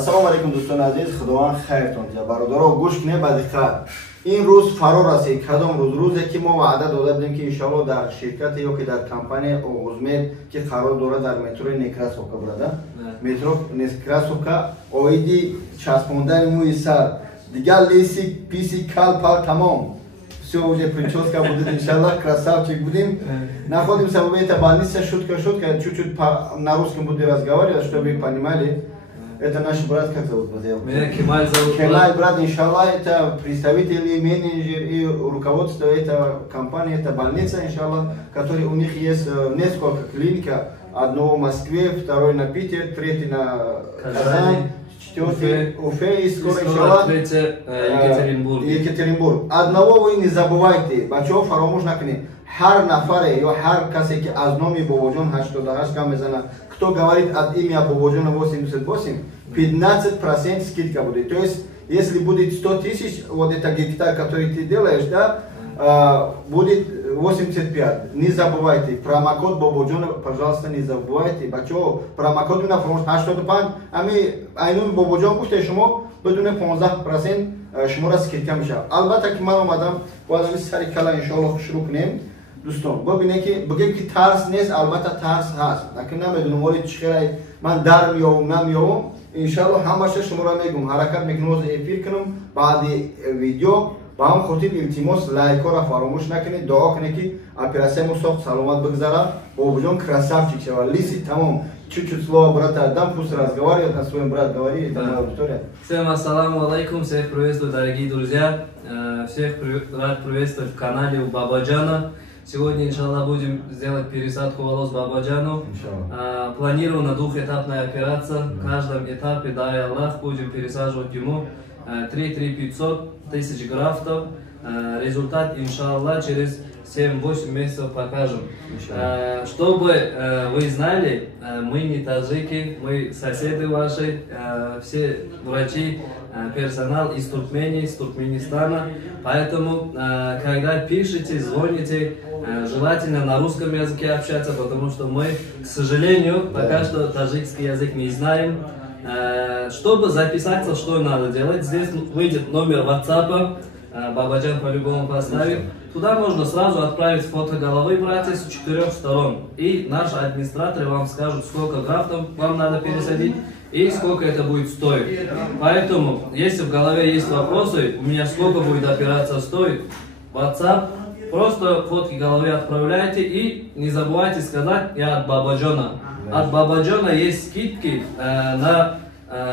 Ассалому алейкум дӯстони азиз, худованд хайртон диҳад. Бародаро гӯш кине ба диққат. Ин рӯз фаро расид. Кадом рӯз? Рӯзе ки мо ваъда дода будем ки иншоалло дар ширкате ё ки дар компания Оғузмед ки қарор дорад дар метрои Некрасовка бурада. Метро Некрасовка оиди часпондани мӯи сар. Дигар лиси писи кал пал тамом. Все уже прическа будет, иншаллах, красавчик будем. Находимся в этой больнице, шутка, чуть-чуть на русском буду разговаривать, чтобы вы понимали. Это наш брат, как зовут? Меня Кемаль зовут. Кемаль, брат, иншаллах, это представители, менеджер и руководство этой компании, это больница, иншаллах, который у них есть несколько клиник. Одно в Москве, второй на Питер, третий на Казань, четвертый Уфе и скоро иншаллах Екатеринбург. Одного вы не забывайте, бачо фаромуш накни. Хар нафаре, ё хар касе ки аз номи Бобоҷон 88 кам мезана, кто говорит от имени Бобоҷона 88, 15% скидка будет. То есть, если будет 100 тысяч, вот это гектар, который ты делаешь, да, будет 85. Не забывайте, промокод Бобоҷона, пожалуйста, не забывайте. Бачо, промокод на фронт 85, а мы айнун Бобоҷон гуфте шумо, بدون 15% شما را скидка میشه. البته که من اومدم باز از سری کلا ان شاء الله شروع کنیم. دوستان ببینید که بگیم که ترس نیست، البته ترس هست. لکن نمیدونم ولی چقدر من در میام نمیام. ان شاء الله همش شما را میگم حرکت میکنم از افیر کنم بعد ویدیو با هم خاطر التماس لایک را فراموش نکنید. دعا کنید که اپراسیون ساخت سلامت بگذره. Бобоҷон красавчик шава. Лиси тамом. Чуть-чуть слово брата отдам, пусть разговаривает на своем брат, говорит, это аудитория. Всем ассаламу алейкум, всех приветствую, дорогие друзья. Всех рад приветствовать в канале у Бабаджана. Сегодня, иншаллах, будем сделать пересадку волос Бабаджану. Планирована двухэтапная операция. В каждом этапе, дай Аллах, будем пересаживать ему 3-500 тысяч графтов. Результат, иншаллах, через 7-8 месяцев покажем. Чтобы вы знали, мы не таджики, мы соседи ваши, все врачи, персонал из Туркмении, из Туркменистана. Поэтому, когда пишете, звоните, желательно на русском языке общаться, потому что мы, к сожалению, пока что таджикский язык не знаем. Чтобы записаться, что надо делать, здесь выйдет номер WhatsApp, Бабаджан по-любому поставит. Туда можно сразу отправить фото головы, братья, с 4 сторон. И наш администратор вам скажет, сколько графтов вам надо пересадить и сколько это будет стоить. Поэтому, если в голове есть вопросы, у меня сколько будет операция стоить, WhatsApp, просто фотки головы отправляйте и не забывайте сказать, я от Бабаджана. От Бабаджана есть скидки на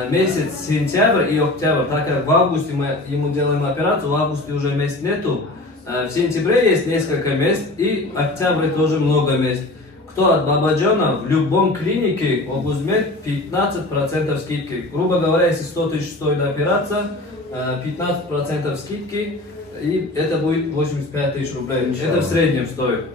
месяц сентябрь и октябрь, так как в августе мы ему делаем операцию, в августе уже мест нету. В сентябре есть несколько мест и в октябре тоже много мест. Кто от Бабаджана, в любом клинике Оғузмед 15% скидки. Грубо говоря, если 100 тысяч стоит операция, 15% скидки, и это будет 85 тысяч рублей. Это в среднем стоит.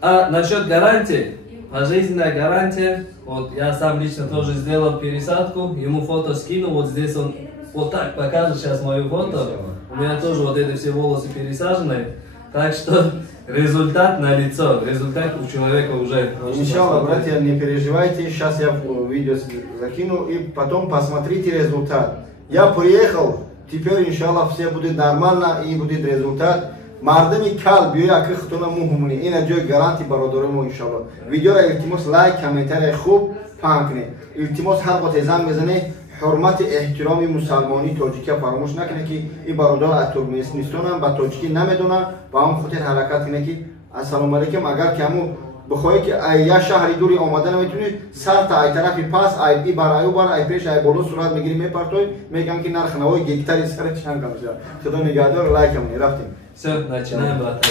А насчет гарантии, пожизненная гарантия, вот я сам лично тоже сделал пересадку, ему фото скину, вот здесь он вот так покажет сейчас мою фото. У меня тоже вот эти все волосы пересажены, так что результат на лицо, результат у человека уже. Иншаллах, братья, не переживайте, сейчас я видео закину и потом посмотрите результат. Я приехал, теперь иншаллах все будет нормально и будет результат. Мардами кал биоя ки хтона муҳумни ина ҷои гаранти бародари мо иншаллах. Видеоро илтимос лайк, комментария хуб паҳн кунед. Илтимос ҳар вақт зан мезанед. حرمت احترام مسلمانی تاجیکی فراموش نکنه که این برادر از ترکمنستان با تاجیکی نمیدونه با هم خودت حرکت کنه که السلام علیکم اگر که همون بخوای که یا شهری دوری آمده نمیتونی سر تا ای طرفی پس ای برای بر ای پیش ای بالا صورت میگیری میپرتوی میگم که نرخ نوای گیگتری سر چند کم شد. خدا نگهدار лайк کنید رفتیم. Все, начинаем, брат.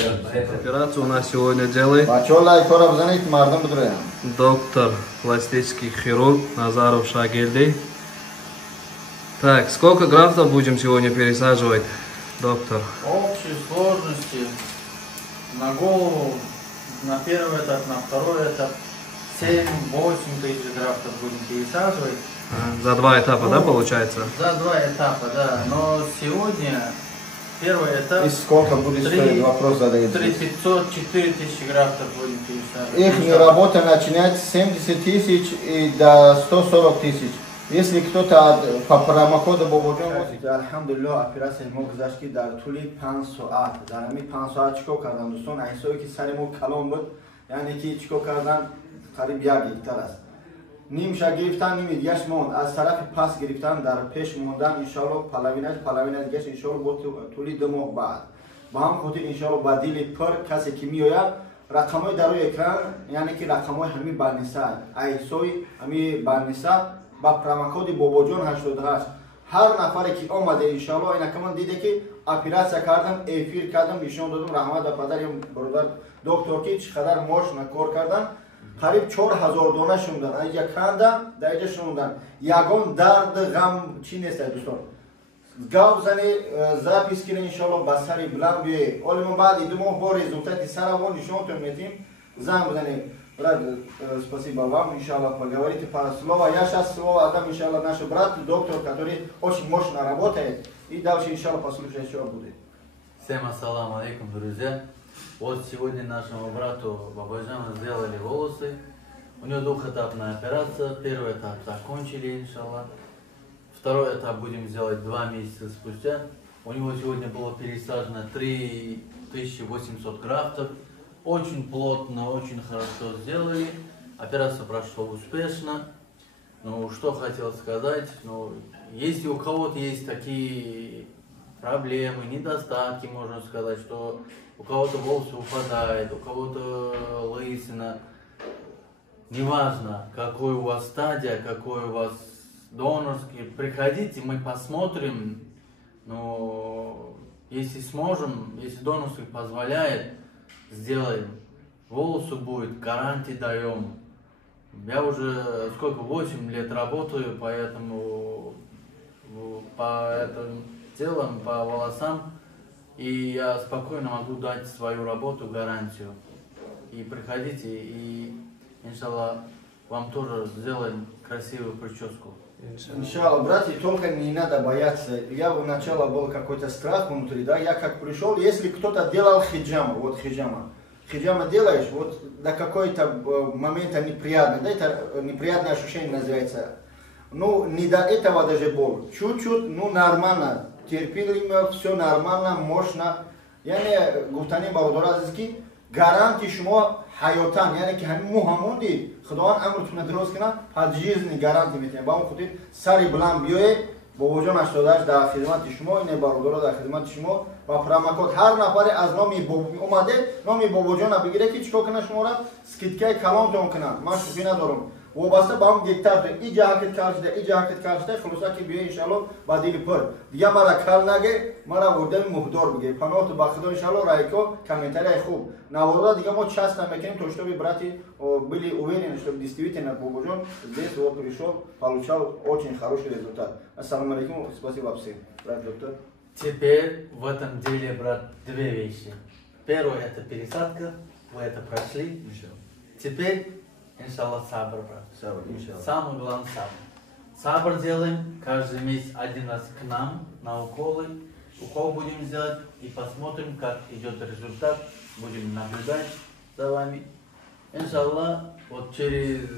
Операцию у нас сегодня делает. Бачо лайк ора бзанید мардам будре. Доктор, пластический хирург Назаров Шагирди. Так, сколько графтов будем сегодня пересаживать, доктор? Общей сложности на голову, на первый этап, на второй этап 7-8 тысяч графтов будем пересаживать. За 2 этапа, да, получается? За 2 этапа, да. Но сегодня первый этап... И сколько будет стоить, вопрос задаете? 3500-4000 графтов будем пересаживать. Их работа начинается с 70 тысяч и до 140 тысяч. Если кто-то по промокоду Бободжон, алхамдулилlah, операция мо гузашти дар тули 5 соат. Дар ами 5 соат чико кардан дӯстон, айсое ки сари мо калон буд, яъне ки чико кардан қариб 1 гектар аст. Нимша гирифтан ними гаш монд, аз тарафи пас гирифтан дар пеш мондан иншаллоh палавинаш гаш иншаллоh бо тули 2 моҳ баъд. Ба ҳам хотир иншаллоh ба дили пир касе ки меояд рақамҳои дар рӯи экран, яъне ки рақамҳои ҳами банниса, айсои ҳами банниса با پرامکودی باباجان 88 هر نفری که آمده انشالله اینکه من دیده که اپراسیا کردم افیر کردم نشون دادم رحمت به پدرم برادر دکتر که چقدر ماشین کار کردن قریب 4000 دانه شوندن اینجا کندم در اینجا شوندن یگان درد غم چی نیست دوستان گاو زنی زاپیس کنه انشالله با سری بلند بیه ولی من بعد دو ماه با результати سرمون نشون میدیم زنگ بزنیم брат, спасибо вам, иншаллах, поговорите пару слов. Я сейчас слово отдам, иншаллах, наш брат, доктор, который очень мощно работает. И дальше, иншаллах, послушаем, что будет. Всем ассаламу алейкум, друзья. Вот сегодня нашему брату Бабаджану сделали волосы. У него двухэтапная операция. Первый этап закончили, иншаллах. Второй этап будем делать 2 месяца спустя. У него сегодня было пересажено 3800 графтов. Очень плотно, очень хорошо сделали. Операция прошла успешно. Ну, что хотел сказать, ну, если у кого-то есть такие проблемы, недостатки, можно сказать, что у кого-то волосы упадают, у кого-то лысина, неважно, какой у вас стадия, какой у вас донорский, приходите, мы посмотрим, но если сможем, если донорский позволяет, сделаем. Волосы будет, гарантии даем. Я уже сколько, 8 лет работаю, поэтому по этим делам, по волосам, и я спокойно могу дать свою работу, гарантию. И приходите, и, иншаллах, вам тоже сделаем красивую прическу. Иншаллах, братья, только не надо бояться. Я вначале был какой-то страх внутри, да, я как пришел, если кто-то делал хиджама, вот хиджама делаешь, вот до какой-то момента неприятно, да, это неприятное ощущение называется. Ну, не до этого даже боль, чуть-чуть, ну, нормально, терпеливо, все нормально, мощно. Я не гуфтани бародар азизки, гарантии шумо ҳаётан, яъне ки ҳамин мо ҳамонди худованд амрутуна дроз кунад, паджизни гарантия метавонем. Ба он хотир сари буланд биёед, бобоҷон 88 дар хизмати шумо, ин бародаро дар хизмати шумо ва промокод ҳар нафаре аз номи омаде, номи бобоҷона бигире ки чикор кунад шумора скидкаи калонтон кунад. Ман шуфӣ надорам. وابسته با هم گیتار تو ای جاکت کاشته ای جاکت کاشته خلاصا که بیای انشالله با دیل پر دیگه مرا کار نگه مرا وردن مهدار بگه پناه تو با خدا انشالله رایکو کامنتاری خوب نوارا دیگه ما часто میکنیم то чтобы брати были уверены что действительно Бободжон здесь вот пришел получал очень хороший результат. Ассаламу алейкум, спасибо всем, брат доктор. Теперь в этом деле, брат, 2 вещи. Первое это пересадка, вы это прошли. Теперь иншаллах, сабр, брат. Сабр, иншаллах. Самое главное сабр. Сабр делаем каждый месяц 1 раз к нам на уколы. Укол будем сделать и посмотрим, как идет результат. Будем наблюдать за вами. Иншаллах, вот через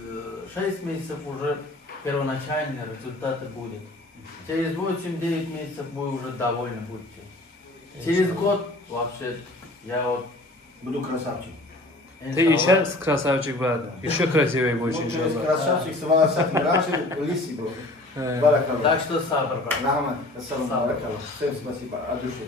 6 месяцев уже первоначальные результаты будут. Через 8-9 месяцев вы уже довольны будете. Через год вообще я вот буду красавчик. Ты еще красавчик, брат. Еще красивее будешь, иншаллах. Красавчик с волосами. Раньше лысый был. Так что сабр, брат. Рахмат. Ассаламу алейкум. Всем спасибо от души.